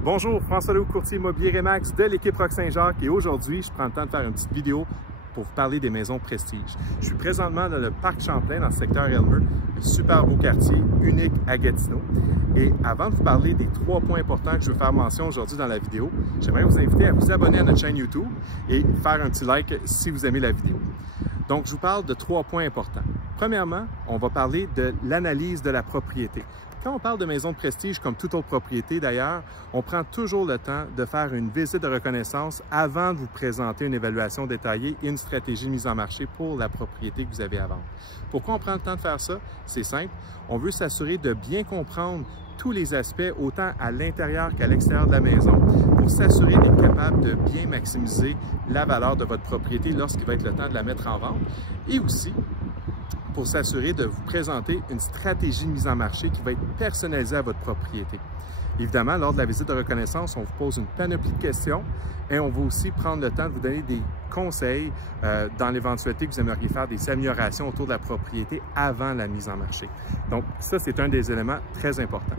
Bonjour, François Leroux, courtier immobilier Remax de l'équipe Roc Saint-Jacques et aujourd'hui, je prends le temps de faire une petite vidéo pour vous parler des maisons prestige. Je suis présentement dans le parc Champlain, dans le secteur Elmer, un super beau quartier, unique à Gatineau. Et avant de vous parler des 3 points importants que je veux faire mention aujourd'hui dans la vidéo, j'aimerais vous inviter à vous abonner à notre chaîne YouTube et faire un petit like si vous aimez la vidéo. Donc, je vous parle de 3 points importants. Premièrement, on va parler de l'analyse de la propriété. Quand on parle de maison de prestige, comme toute autre propriété d'ailleurs, on prend toujours le temps de faire une visite de reconnaissance avant de vous présenter une évaluation détaillée et une stratégie de mise en marché pour la propriété que vous avez à vendre. Pourquoi on prend le temps de faire ça? C'est simple. On veut s'assurer de bien comprendre tous les aspects, autant à l'intérieur qu'à l'extérieur de la maison, pour s'assurer d'être capable de bien maximiser la valeur de votre propriété lorsqu'il va être le temps de la mettre en vente. Et aussi, pour s'assurer de vous présenter une stratégie de mise en marché qui va être personnalisée à votre propriété. Évidemment, lors de la visite de reconnaissance, on vous pose une panoplie de questions et on va aussi prendre le temps de vous donner des conseils dans l'éventualité que vous aimeriez faire des améliorations autour de la propriété avant la mise en marché. Donc, ça, c'est un des éléments très importants.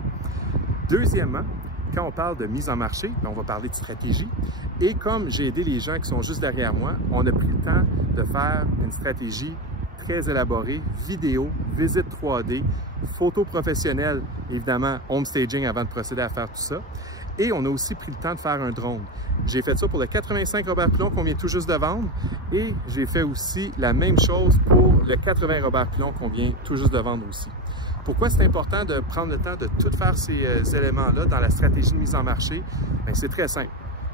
Deuxièmement, quand on parle de mise en marché, on va parler de stratégie. Et comme j'ai aidé les gens qui sont juste derrière moi, on a pris le temps de faire une stratégie très élaborée, vidéo, visite 3D, photos professionnelles, évidemment, home staging avant de procéder à faire tout ça. Et on a aussi pris le temps de faire un drone. J'ai fait ça pour le 85 Robert Pilon qu'on vient tout juste de vendre et j'ai fait aussi la même chose pour le 80 Robert Pilon qu'on vient tout juste de vendre aussi. Pourquoi c'est important de prendre le temps de tout faire ces éléments-là dans la stratégie de mise en marché? Bien, c'est très simple.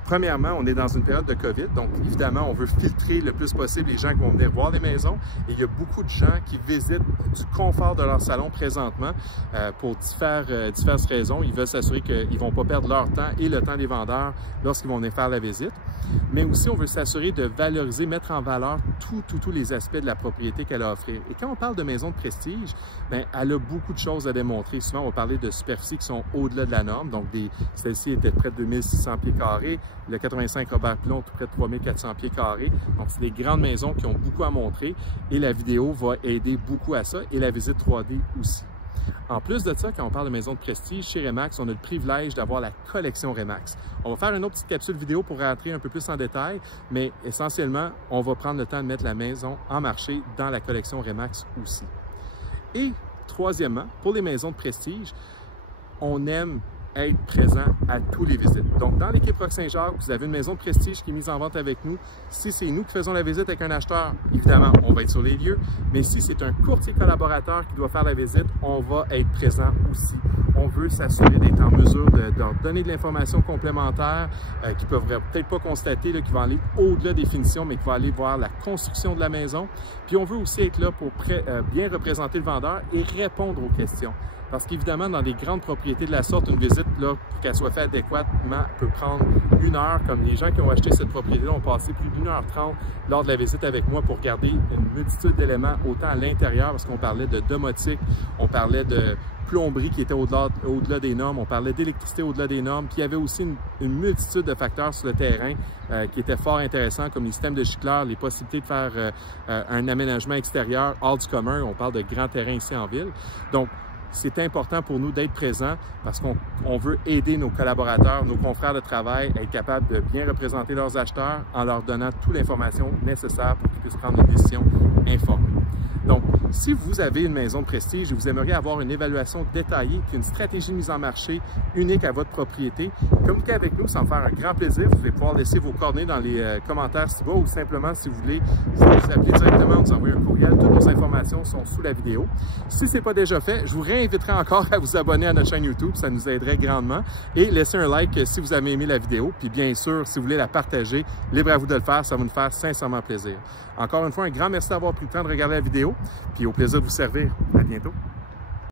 Premièrement, on est dans une période de COVID, donc évidemment, on veut filtrer le plus possible les gens qui vont venir voir les maisons. Et il y a beaucoup de gens qui visitent du confort de leur salon présentement pour diverses raisons. Ils veulent s'assurer qu'ils ne vont pas perdre leur temps et le temps des vendeurs lorsqu'ils vont venir faire la visite. Mais aussi, on veut s'assurer de valoriser, mettre en valeur tous les aspects de la propriété qu'elle a à offrir. Et quand on parle de maison de prestige, bien, elle a beaucoup de choses à démontrer. Souvent, on va parler de superficies qui sont au-delà de la norme. Donc, celle-ci était près de 2600 pieds carrés. Le 85 Robert Pilon, tout près de 3400 pieds carrés. Donc, c'est des grandes maisons qui ont beaucoup à montrer et la vidéo va aider beaucoup à ça et la visite 3D aussi. En plus de ça, quand on parle de maison de prestige, chez Remax, on a le privilège d'avoir la collection Remax. On va faire une autre petite capsule vidéo pour rentrer un peu plus en détail, mais essentiellement, on va prendre le temps de mettre la maison en marché dans la collection Remax aussi. Et troisièmement, pour les maisons de prestige, on aime être présent à tous les visites. Donc, dans l'équipe Roc Saint-Jacques, vous avez une maison de prestige qui est mise en vente avec nous. Si c'est nous qui faisons la visite avec un acheteur, évidemment, on va être sur les lieux. Mais si c'est un courtier collaborateur qui doit faire la visite, on va être présent aussi. On veut s'assurer d'être en mesure de leur donner de l'information complémentaire qu'ils ne peuvent peut-être pas constater, qui va aller au-delà des finitions, mais qui va aller voir la construction de la maison. Puis, on veut aussi être là pour bien représenter le vendeur et répondre aux questions. Parce qu'évidemment, dans des grandes propriétés de la sorte, une visite, là, pour qu'elle soit faite adéquatement, peut prendre 1 heure. Comme les gens qui ont acheté cette propriété-là ont passé plus d'1h30 lors de la visite avec moi pour regarder une multitude d'éléments, autant à l'intérieur, parce qu'on parlait de domotique, on parlait de plomberie qui était au-delà des normes, on parlait d'électricité au-delà des normes, puis il y avait aussi une multitude de facteurs sur le terrain qui étaient fort intéressants, comme les systèmes de gicleurs, les possibilités de faire un aménagement extérieur hors du commun. On parle de grands terrains ici en ville. Donc, c'est important pour nous d'être présents parce qu'on veut aider nos collaborateurs, nos confrères de travail à être capables de bien représenter leurs acheteurs en leur donnant toute l'information nécessaire pour qu'ils puissent prendre une décision informée. Donc, si vous avez une maison de prestige et vous aimeriez avoir une évaluation détaillée puis une stratégie de mise en marché unique à votre propriété, communiquez avec nous, ça va me faire un grand plaisir. Vous allez pouvoir laisser vos coordonnées dans les commentaires ci-bas ou simplement, si vous voulez, vous appelez directement, vous envoyez un courriel. Toutes nos informations sont sous la vidéo. Si ce n'est pas déjà fait, je vous réinviterai encore à vous abonner à notre chaîne YouTube. Ça nous aiderait grandement. Et laissez un like si vous avez aimé la vidéo. Puis bien sûr, si vous voulez la partager, libre à vous de le faire. Ça va nous faire sincèrement plaisir. Encore une fois, un grand merci d'avoir pris le temps de regarder la vidéo. Puis au plaisir de vous servir. À bientôt.